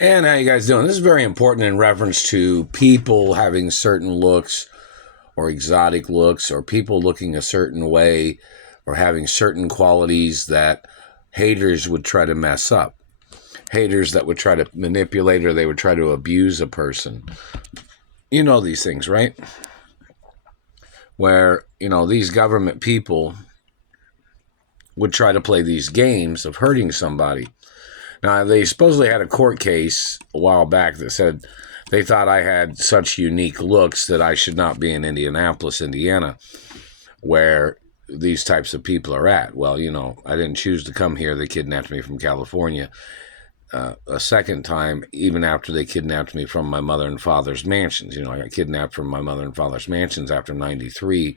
And how you guys doing? This is very important in reference to people having certain looks or exotic looks, or people looking a certain way or having certain qualities that haters would try to mess up. Haters that would try to manipulate, or they would try to abuse a person. You know these things, right? Where, these government people would try to play these games of hurting somebody. Now, they supposedly had a court case a while back that said they thought I had such unique looks that I should not be in Indianapolis, Indiana, where these types of people are at. Well, I didn't choose to come here. They kidnapped me from California a second time, even after they kidnapped me from my mother and father's mansions. I got kidnapped from my mother and father's mansions after 93.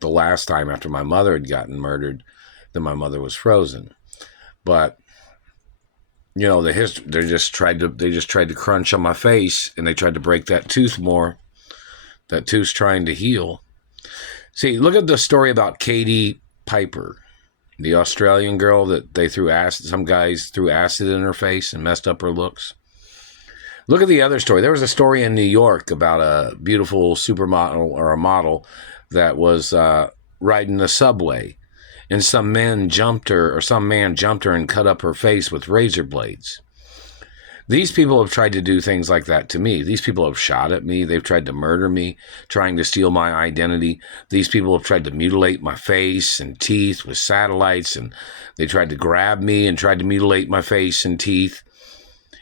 The last time after my mother had gotten murdered, then my mother was frozen. But the history, they just tried to crunch on my face, and they tried to break that tooth more. That tooth's trying to heal. See, look at the story about Katie Piper, the Australian girl that they threw acid. Some guys threw acid in her face and messed up her looks. Look at the other story. There was a story in New York about a beautiful supermodel or a model that was riding the subway, and some man jumped her and cut up her face with razor blades. These people have tried to do things like that to me. These people have shot at me. They've tried to murder me, trying to steal my identity. These people have tried to mutilate my face and teeth with satellites, and they tried to grab me and tried to mutilate my face and teeth.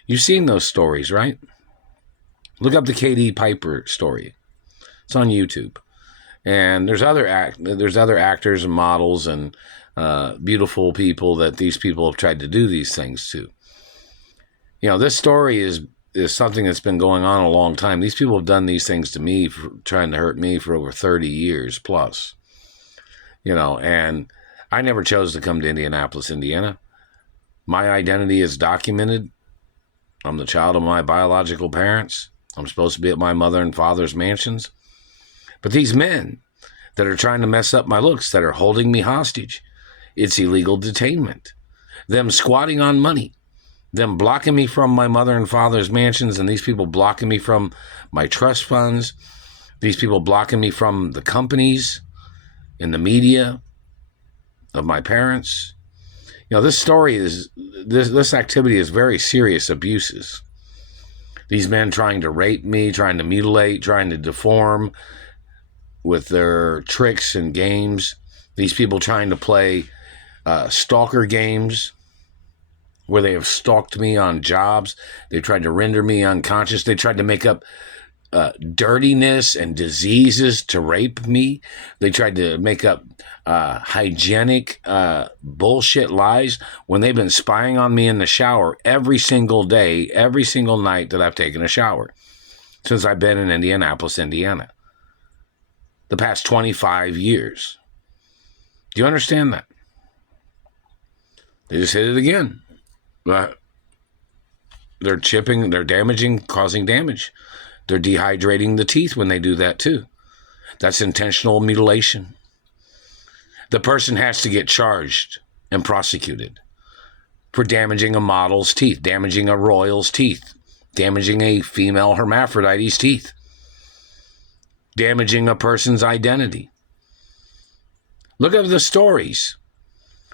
You've seen those stories, right? Look up the Katie Piper story. It's on YouTube. And there's other actors and models and beautiful people that these people have tried to do these things to. This story is something that's been going on a long time. These people have done these things to me, trying to hurt me for over 30 years plus. And I never chose to come to Indianapolis, Indiana. My identity is documented. I'm the child of my biological parents. I'm supposed to be at my mother and father's mansions. But these men that are trying to mess up my looks, that are holding me hostage, it's illegal detainment. Them squatting on money. Them blocking me from my mother and father's mansions, and these people blocking me from my trust funds. These people blocking me from the companies and the media of my parents. This activity is very serious abuses. These men trying to rape me, trying to mutilate, trying to deform with their tricks and games. These people trying to play stalker games where they have stalked me on jobs. They tried to render me unconscious. They tried to make up dirtiness and diseases to rape me. They tried to make up hygienic bullshit lies when they've been spying on me in the shower every single day, every single night that I've taken a shower since I've been in Indianapolis, Indiana. The past 25 years. Do you understand that? They just hit it again. They're chipping, they're damaging, causing damage. They're dehydrating the teeth when they do that too. That's intentional mutilation. The person has to get charged and prosecuted for damaging a model's teeth, damaging a royal's teeth, damaging a female hermaphrodite's teeth, damaging a person's identity. Look at the stories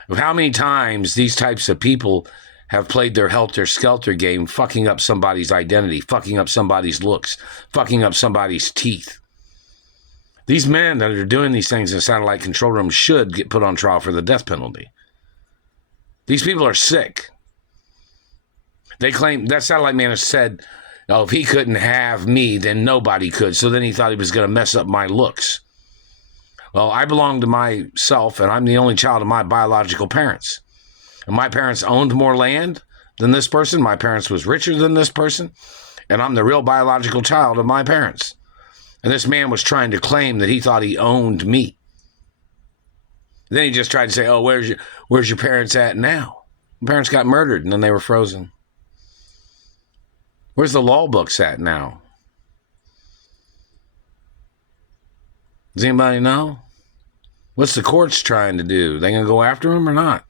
of how many times these types of people have played their helter-skelter game, fucking up somebody's identity, fucking up somebody's looks, fucking up somebody's teeth. These men that are doing these things in satellite control rooms should get put on trial for the death penalty. These people are sick. They claim, that satellite man has said, oh, if he couldn't have me, then nobody could. So then he thought he was going to mess up my looks. Well, I belong to myself, and I'm the only child of my biological parents. And my parents owned more land than this person. My parents was richer than this person. And I'm the real biological child of my parents. And this man was trying to claim that he thought he owned me. Then he just tried to say, oh, where's your parents at now? My parents got murdered, and then they were frozen. Where's the law books at now? Does anybody know? What's the courts trying to do? They going to go after him or not?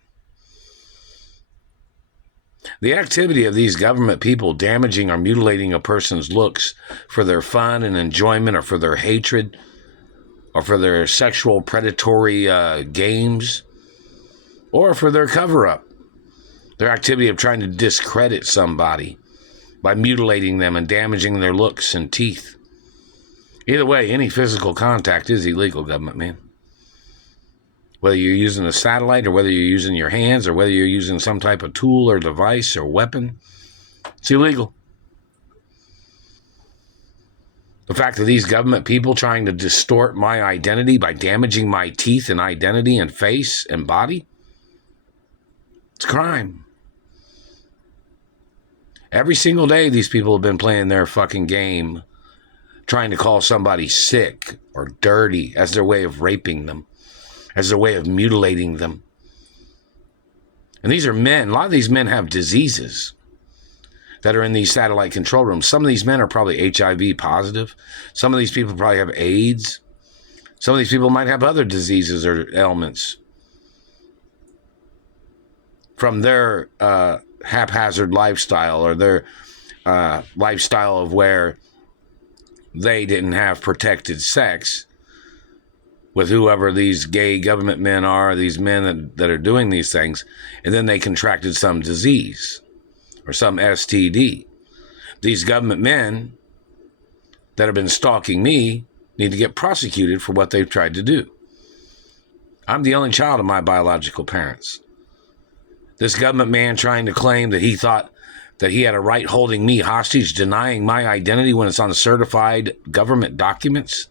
The activity of these government people damaging or mutilating a person's looks for their fun and enjoyment, or for their hatred, or for their sexual predatory games, or for their cover-up. Their activity of trying to discredit somebody by mutilating them and damaging their looks and teeth. Either way, any physical contact is illegal, government man. Whether you're using a satellite, or whether you're using your hands, or whether you're using some type of tool or device or weapon, it's illegal. The fact that these government people trying to distort my identity by damaging my teeth and identity and face and body, it's a crime. Every single day, these people have been playing their fucking game, trying to call somebody sick or dirty as their way of raping them, as their way of mutilating them. And these are men. A lot of these men have diseases that are in these satellite control rooms. Some of these men are probably HIV positive. Some of these people probably have AIDS. Some of these people might have other diseases or ailments from their haphazard lifestyle, or their lifestyle of where they didn't have protected sex with whoever these gay government men are, these men that are doing these things, and then they contracted some disease or some STD. These government men that have been stalking me need to get prosecuted for what they've tried to do. I'm the only child of my biological parents. This government man trying to claim that he thought that he had a right holding me hostage, denying my identity when it's on certified government documents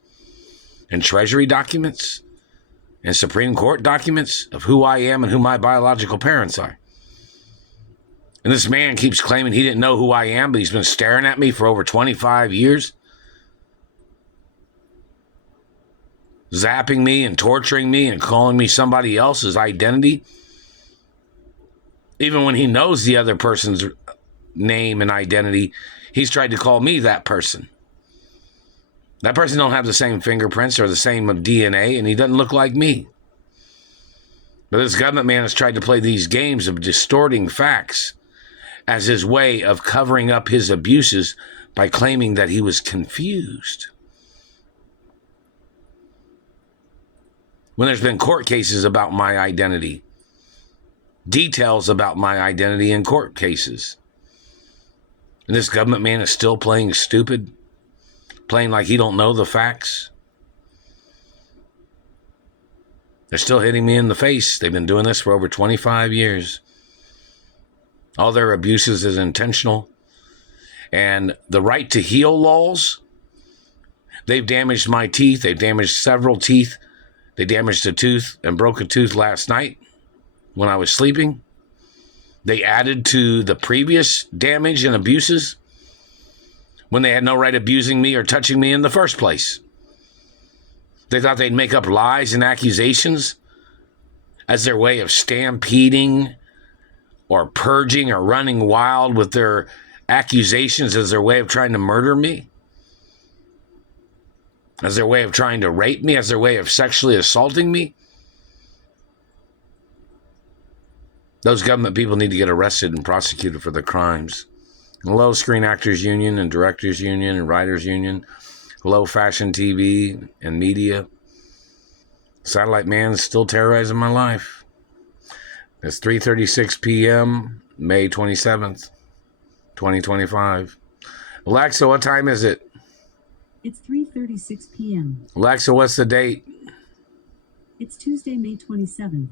and Treasury documents and Supreme Court documents of who I am and who my biological parents are. And this man keeps claiming he didn't know who I am, but he's been staring at me for over 25 years, zapping me and torturing me and calling me somebody else's identity, even when he knows the other person's name and identity. He's tried to call me that person. That person don't have the same fingerprints or the same DNA, and he doesn't look like me. But this government man has tried to play these games of distorting facts as his way of covering up his abuses by claiming that he was confused, when there's been court cases about my identity, details about my identity in court cases. And this government man is still playing stupid, playing like he don't know the facts. They're still hitting me in the face. They've been doing this for over 25 years. All their abuses is intentional. And the right to heal laws, they've damaged my teeth. They've damaged several teeth. They damaged a tooth and broke a tooth last night when I was sleeping. They added to the previous damage and abuses when they had no right abusing me or touching me in the first place. They thought they'd make up lies and accusations as their way of stampeding or purging or running wild with their accusations, as their way of trying to murder me, as their way of trying to rape me, as their way of sexually assaulting me. Those government people need to get arrested and prosecuted for their crimes. Hello, Screen Actors Union and Directors Union and Writers Union. Hello, Fashion TV and media. Satellite man's still terrorizing my life. It's 3:36 p.m., May 27th, 2025. Alexa, what time is it? It's 3:36 p.m. Alexa, what's the date? It's Tuesday, May 27th.